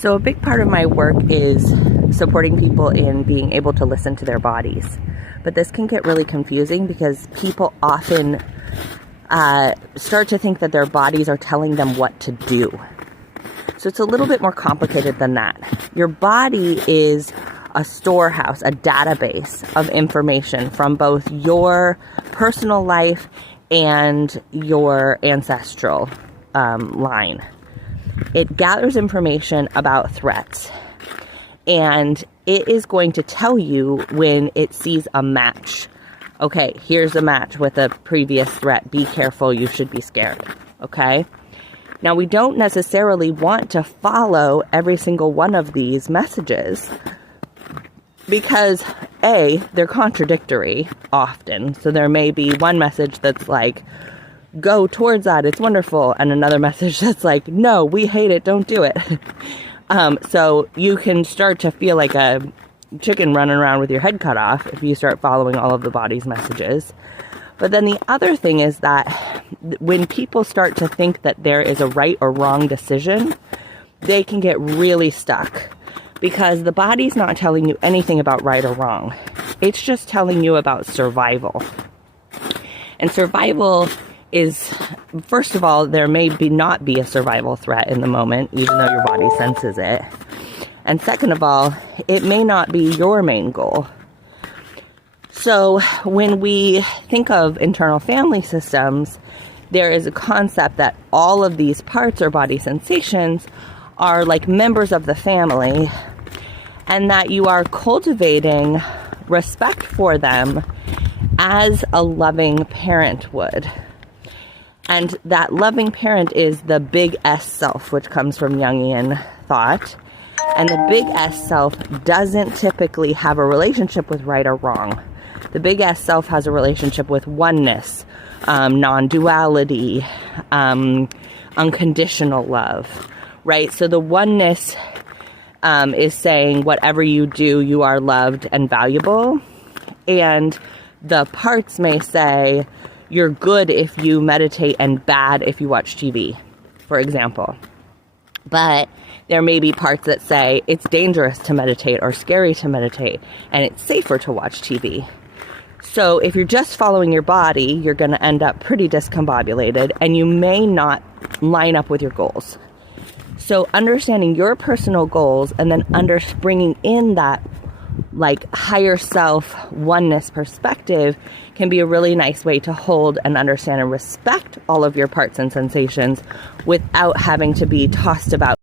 So a big part of my work is supporting people in being able to listen to their bodies. But this can get really confusing because people often start to think that their bodies are telling them what to do. So it's a little bit more complicated than that. Your body is a storehouse, a database of information from both your personal life and your ancestral line. It gathers information about threats, and it is going to tell you when it sees a match. Okay, here's a match with a previous threat. Be careful, you should be scared. Okay? Now, we don't necessarily want to follow every single one of these messages because, A, they're contradictory often. So there may be one message that's like, go towards that, it's wonderful, and another message that's like, no, we hate it, don't do it. So you can start to feel like a chicken running around with your head cut off if you start following all of the body's messages. But then the other thing is that when people start to think that there is a right or wrong decision, they can get really stuck because the body's not telling you anything about right or wrong. It's just telling you about survival. And survival is, first of all, there may not be a survival threat in the moment, even though your body senses it. And second of all, it may not be your main goal. So when we think of internal family systems, there is a concept that all of these parts or body sensations are like members of the family, and that you are cultivating respect for them as a loving parent would. And that loving parent is the big S self, which comes from Jungian thought. And the big S self doesn't typically have a relationship with right or wrong. The big S self has a relationship with oneness, non-duality, unconditional love, right? So the oneness is saying whatever you do, you are loved and valuable. And the parts may say, you're good if you meditate and bad if you watch TV, for example. But there may be parts that say it's dangerous to meditate or scary to meditate, and it's safer to watch TV. So if you're just following your body, you're going to end up pretty discombobulated, and you may not line up with your goals. So understanding your personal goals and then bringing in that like higher self oneness perspective can be a really nice way to hold and understand and respect all of your parts and sensations without having to be tossed about